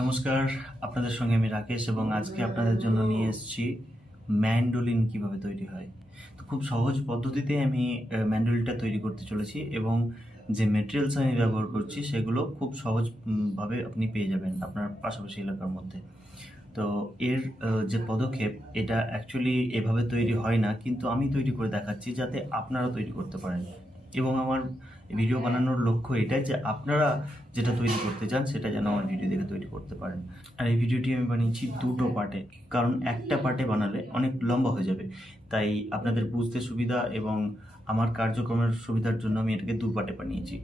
নমস্কার, আপনাদের সঙ্গে আমি রাকেশ এবং আজকে আপনাদের জন্য নিয়ে এসেছি ম্যান্ডোলিন কিভাবে তৈরি হয়। তো খুব সহজ পদ্ধতিতে আমি ম্যান্ডোলিনটা তৈরি করতে চলেছি এবং যে ম্যাটেরিয়ালস আমি ব্যবহার করছি সেগুলো খুব সহজ ভাবে আপনি পেয়ে যাবেন আপনার পাশাপাশি এলাকার মধ্যে। তো এর যে পদক্ষেপ এটা অ্যাকচুয়ালি এভাবে তৈরি হয় না, কিন্তু আমি তৈরি করে দেখাচ্ছি যাতে আপনারা তৈরি করতে পারেন। এবং আমার ভিডিও বানানোর লক্ষ্য এটাই যে আপনারা যেটা তৈরি করতে চান সেটা যেন আমার ভিডিও দেখে তৈরি করতে পারেন। আর এই ভিডিওটি আমি বানিয়েছি দুটো পার্টে, কারণ একটা পার্টে বানালে অনেক লম্বা হয়ে যাবে। তাই আপনাদের বুঝতে সুবিধা এবং আমার কার্যক্রমের সুবিধার জন্য আমি এটাকে দু পার্টে বানিয়েছি।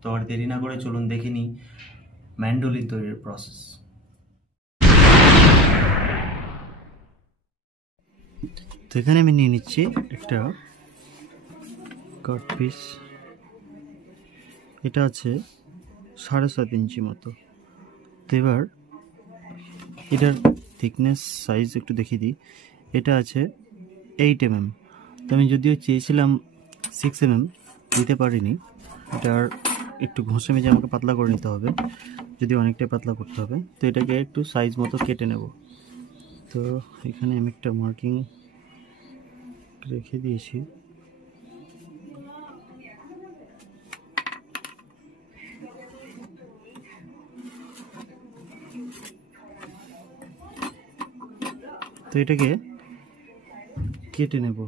তো আর দেরি না করে চলুন দেখে নিই ম্যান্ডোলিন তৈরির প্রসেস। তো এখানে আমি নিয়ে নিচ্ছি একটা কাট পিস, এটা আছে 7.5 ইঞ্চি মতো। তো এবার এটার থিকনেস সাইজ একটু দেখিয়ে দিই। এটা আছে 8 mm। তো আমি যদিও চেয়েছিলাম 6 mm, দিতে পারিনি। এটার একটু ঘষে মেজে আমাকে পাতলা করে নিতে হবে, যদি অনেকটাই পাতলা করতে হবে। তো এটাকে একটু সাইজ মতো কেটে নেব। তো এখানে আমি একটা মার্কিং রেখে দিয়েছি। তো এটাকে কেটে নেব।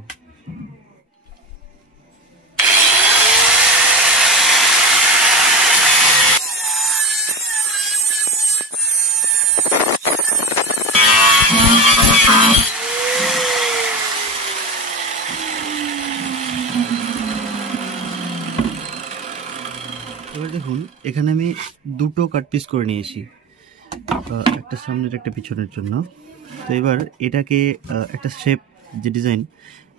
এবার দেখুন এখানে আমি দুটো কাট পিস করে নিয়েছি, একটা সামনের একটা পিছনের জন্য। তো এবার এটাকে একটা শেপ, যে ডিজাইন,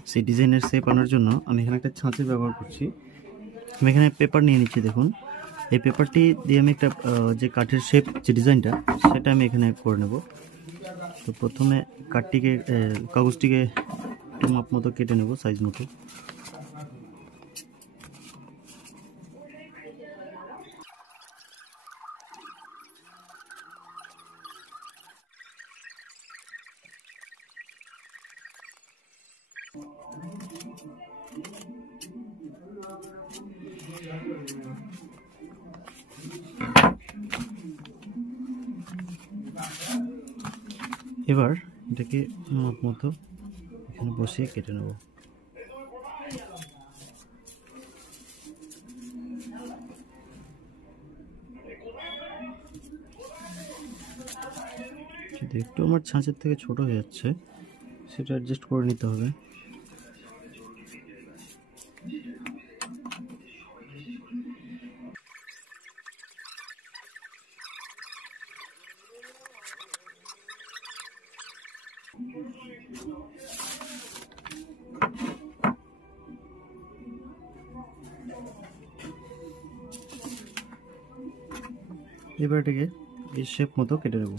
সেই ডিজাইনের শেপ আনার জন্য আমি এখানে একটা ছাঁচের ব্যবহার করছি। আমি এখানে পেপার নিয়ে নিচ্ছি। দেখুন এই পেপারটি দিয়ে আমি একটা যে কাঠের শেপ, যে ডিজাইনটা, সেটা আমি এখানে করে নেব। তো প্রথমে কাগজটিকে একটু মাপ মতো কেটে নেব, সাইজ মতো। এবার এটাকে মাপ মতো এখানে বসিয়ে কেটে নেব। যদি একটু আমার ছাঁচের থেকে ছোট হয়ে যাচ্ছে, সেটা অ্যাডজাস্ট করে নিতে হবে। এবার এটাকে এই শেপ মতো কেটে নেব।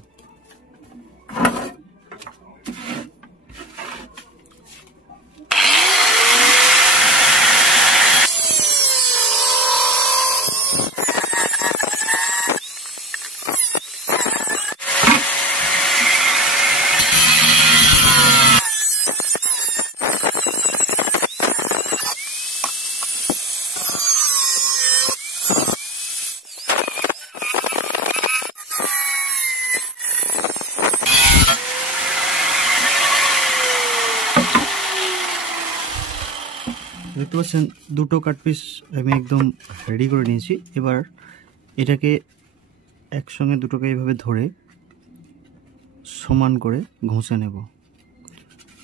দেখতে পাচ্ছেন দুটো কাট পিস আমি একদম রেডি করে নিয়েছি। এবার এটাকে একসঙ্গে দুটোকে এইভাবে ধরে সমান করে ঘষে নেব।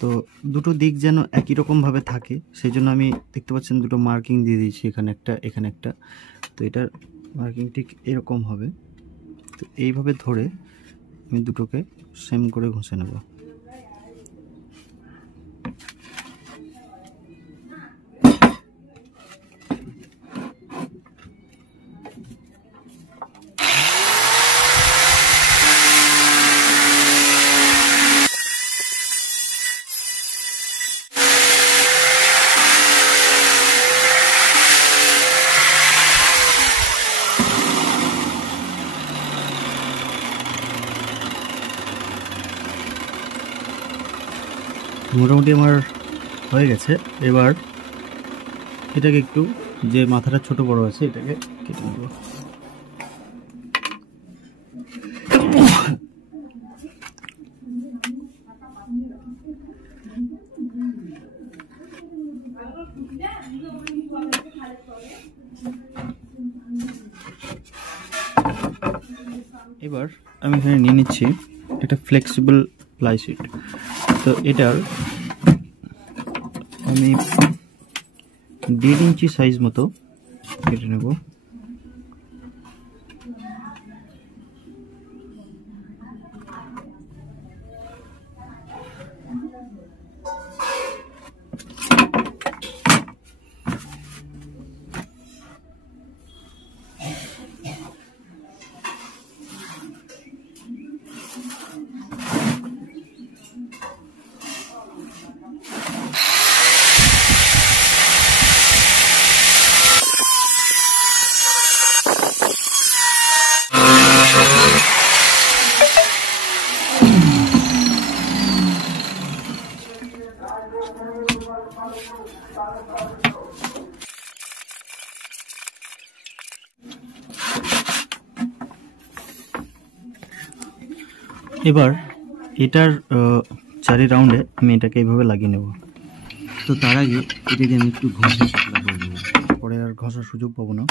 তো দুটো দিক যেন একই রকমভাবে থাকে, সেই জন্য আমি দেখতে পাচ্ছেন দুটো মার্কিং দিয়ে দিয়েছি, এখানে একটা, এখানে একটা। তো এটার মার্কিং ঠিক এরকম হবে। তো এইভাবে ধরে আমি দুটোকে সেম করে ঘষে নেব। মোটামুটি আমার হয়ে গেছে। এবার এটাকে একটু, যে মাথাটা ছোট বড় আছে এটাকে কেটে নেব। এবার আমি এখানে নিয়ে নিচ্ছি একটা ফ্লেক্সিবল প্লাই শিট। তো এটার আমি 1.5 ইঞ্চি সাইজ মতো কেটে নেব। এবার এটার চারি রাউন্ডে আমি এটাকে এইভাবে লাগিয়ে নেব। তো তার আগে এটাকে আমি একটু ঘষে পাতলা করে নেব, পরে আর ঘষার সুযোগ পাবো না।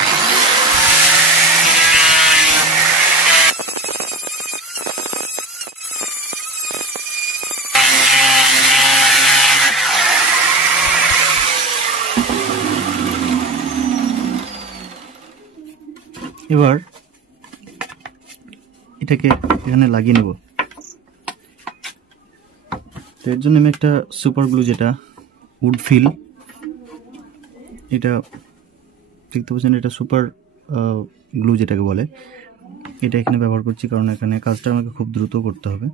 এবার এটাকে এখানে লাগিয়ে নেব। তো এর জন্য আমি একটা সুপার গ্লু, যেটা উড ফিল, এটা দেখতে পাচ্ছেন, এটা সুপার গ্লু যেটাকে বলে, এটা এখানে ব্যবহার করছি কারণ এখানে কাজটা আমাকে খুব দ্রুত করতে হবে।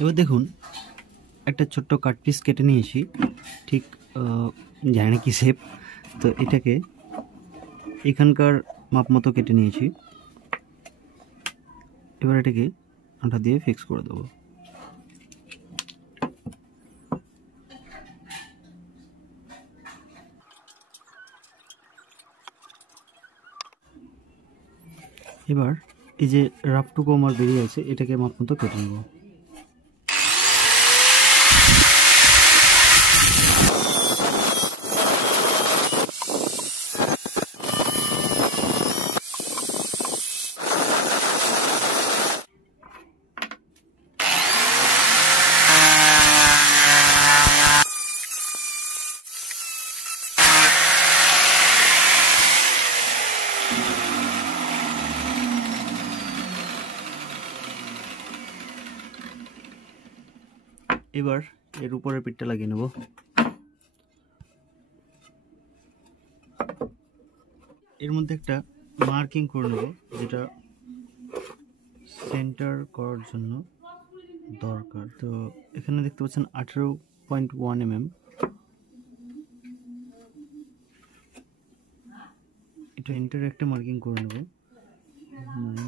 এবার দেখুন, একটা ছোট্ট কাট পিস কেটে নিয়েছি, ঠিক জানি না কি শেপ। তো এটাকে এখানকার মাপ মতো কেটে নিয়েছি। এবার এটাকে আঠা দিয়ে ফিক্স করে দেবো। এবার এই যে রাফটুকু আমার বেরিয়ে আছে, এটাকে মাপ মতো কেটে নেব। এবার এর উপরের পিঠটা লাগিয়ে নেব। এর মধ্যে একটা মার্কিং করে নেব, যেটা সেন্টার করার জন্য দরকার। তো এখানে দেখতে পাচ্ছেন 18.1 mm। এটা সেন্টার একটা মার্কিং করে নেব। .5 মানে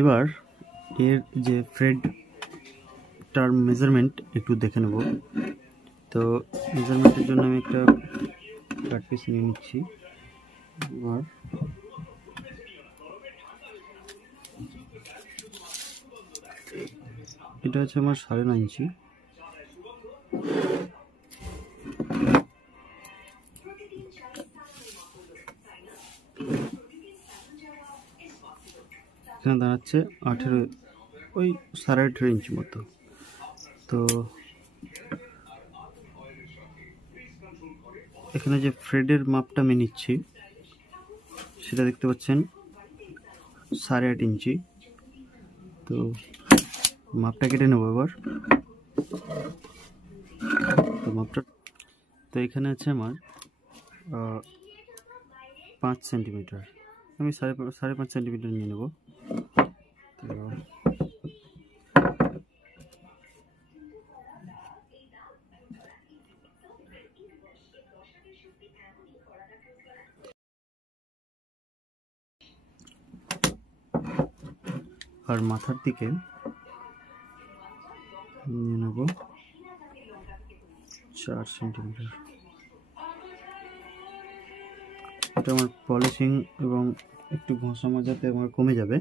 এবার এর যে ফ্রেডটার মেজারমেন্ট একটু দেখে নেব। তো মেজারমেন্টের জন্য আমি একটা কাট পিস নিয়ে নিচ্ছি। এবার এটা হচ্ছে আমার 9.5 ইঞ্চি। এখানে দাঁড়াচ্ছে 18, ওই 18.5 ইঞ্চি মতো। তো এখানে যে ফ্রেডের মাপটা আমি নিচ্ছি সেটা দেখতে পাচ্ছেন 8.5 ইঞ্চি। তো মাপটা কেটে নেব এবার। তো মাপটা, তো এখানে আছে আমার 5 সেন্টিমিটার। আমি 5.5 সেন্টিমিটার নিয়ে নেব। তো আর মাথার দিকে নিয়ে নেব 4 সেন্টিমিটার। এটা আমার পলিশিং এবং একটু ঘষা মাজাতে আমার কমে যাবে।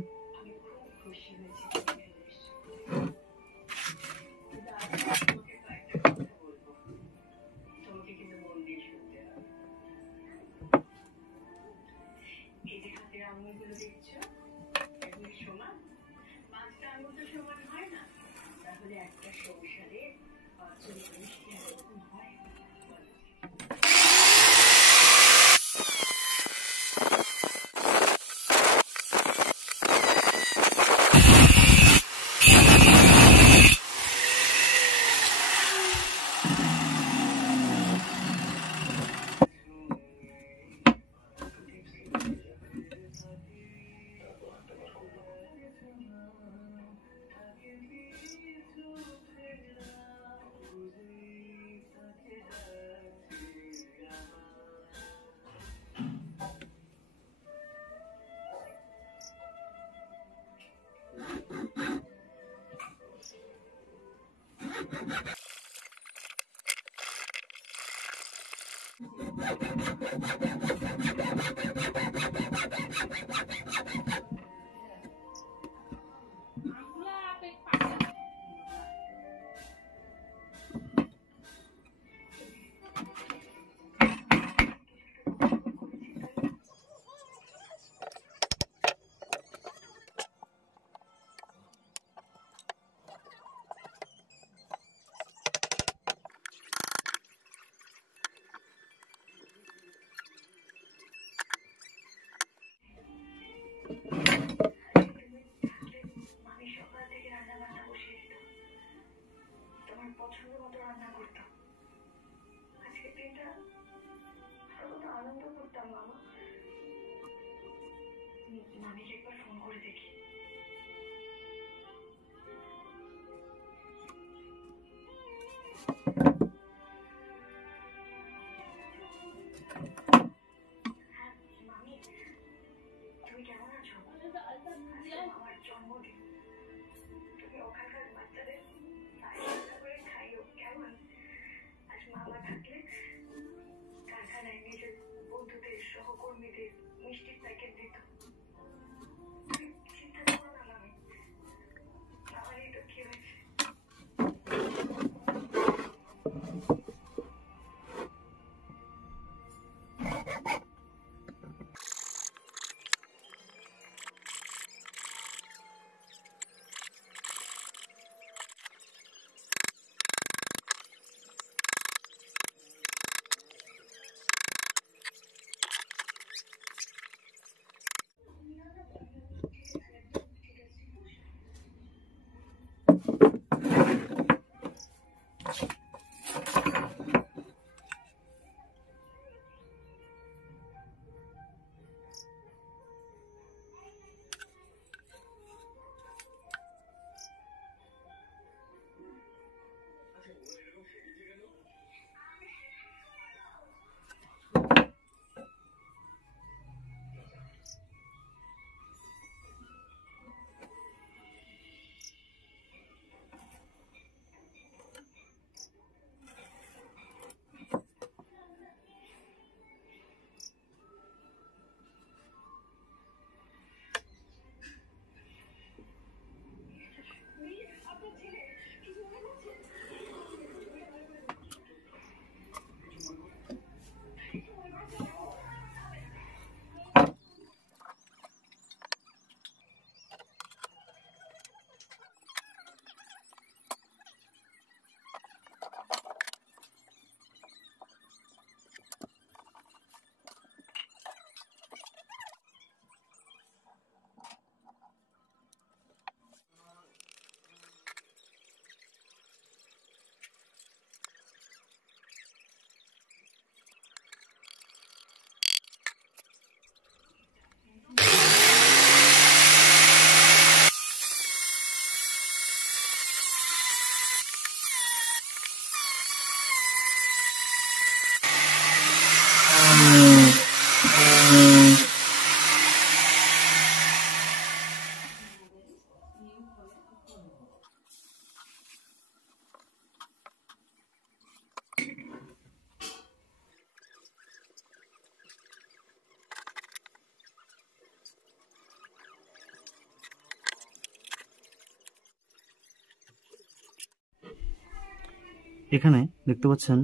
এখানে দেখতে পাচ্ছেন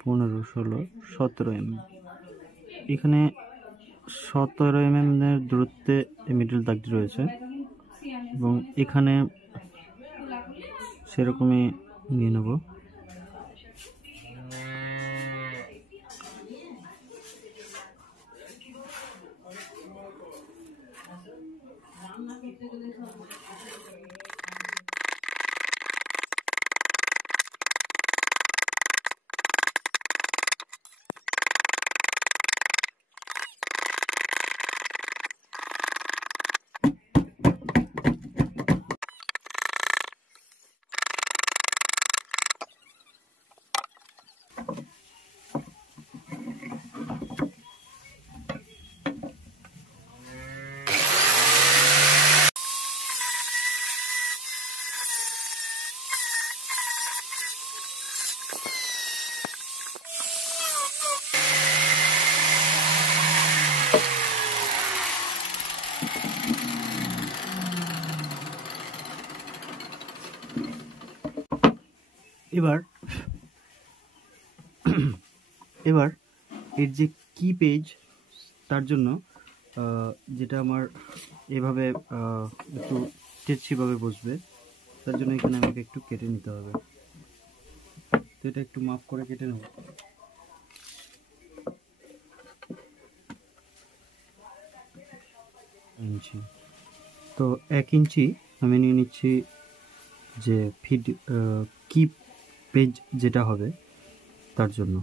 15, 16, 17 এখানে 17 mm এর দূরত্বে এই মিডল দাগটি রয়েছে এবং এখানে সেরকমই নিয়ে নেব। এবার এর যে কি পেজ তার জন্য যেটা আমার এভাবে একটু টেচিভাবে বসবে, তার জন্য এখানে আমাকে একটু কেটে নিতে হবে। তো এটা একটু মাপ করে কেটে নেব। ইঞ্চি, তো 1 ইঞ্চি আমি নিয়ে নিচ্ছি যে ফিড কি পেজ যেটা হবে তার জন্য।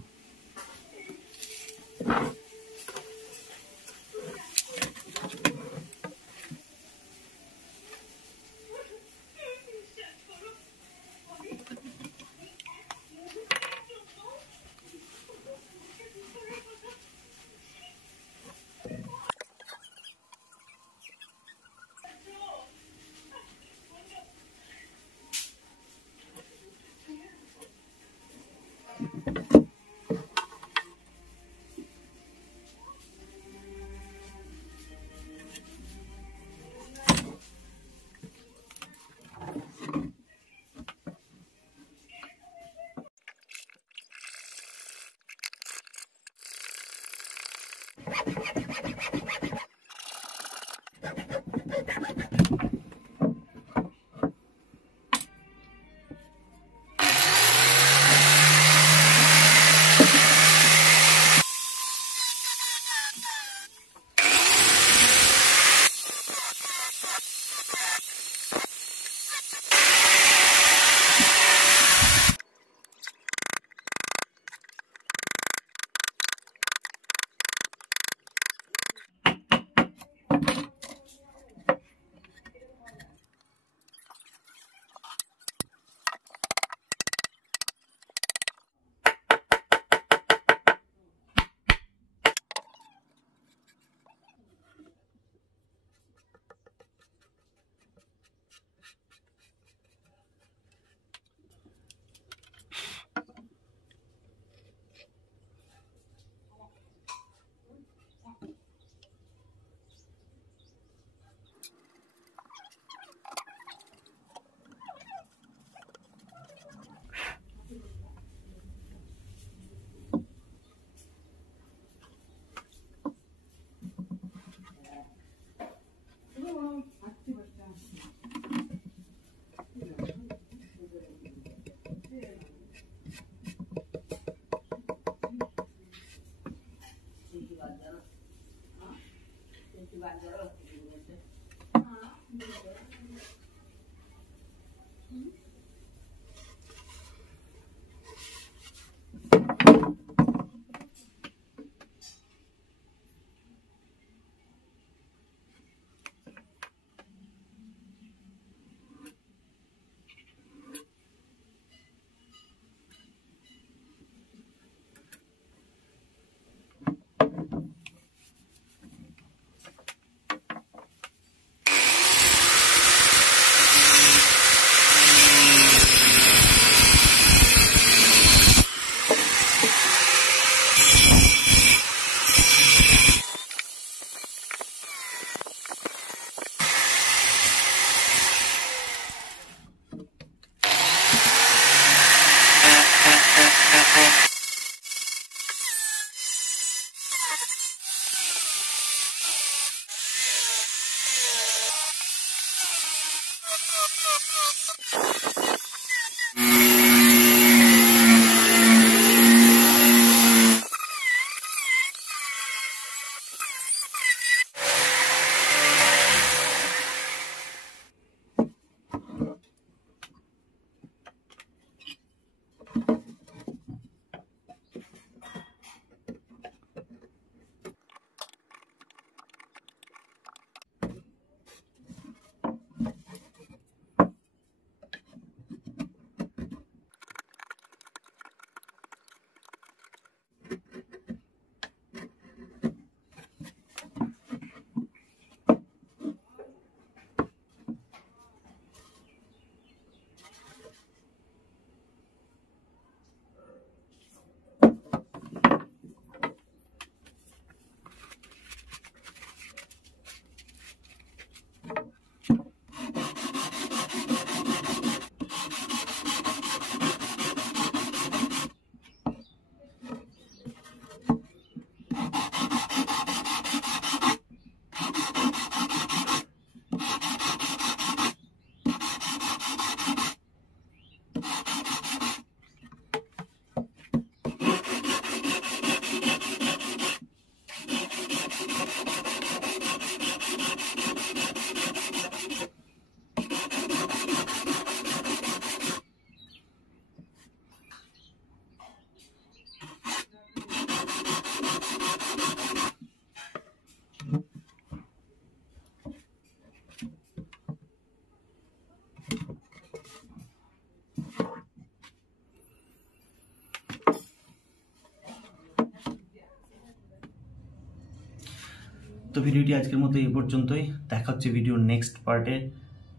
তো ভিডিওটি আজকের মতো এই পর্যন্তই। দেখা হচ্ছে ভিডিওর নেক্সট পার্টে,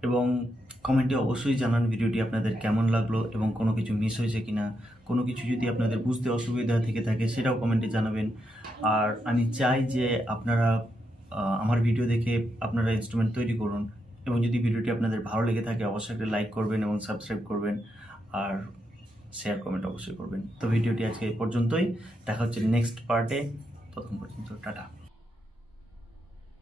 এবং কমেন্টে অবশ্যই জানান ভিডিওটি আপনাদের কেমন লাগলো এবং কোনো কিছু মিস হয়েছে কিনা, কোনো কিছু যদি আপনাদের বুঝতে অসুবিধা থেকে থাকে সেটাও কমেন্টে জানাবেন। আর আমি চাই যে আপনারা আমার ভিডিও দেখে আপনারা ইনস্ট্রুমেন্ট তৈরি করুন, এবং যদি ভিডিওটি আপনাদের ভালো লেগে থাকে অবশ্যই একটা লাইক করবেন এবং সাবস্ক্রাইব করবেন, আর শেয়ার কমেন্ট অবশ্যই করবেন। তো ভিডিওটি আজকে এই পর্যন্তই, দেখা হচ্ছে নেক্সট পার্টে। ততক্ষণ পর্যন্ত টাটা।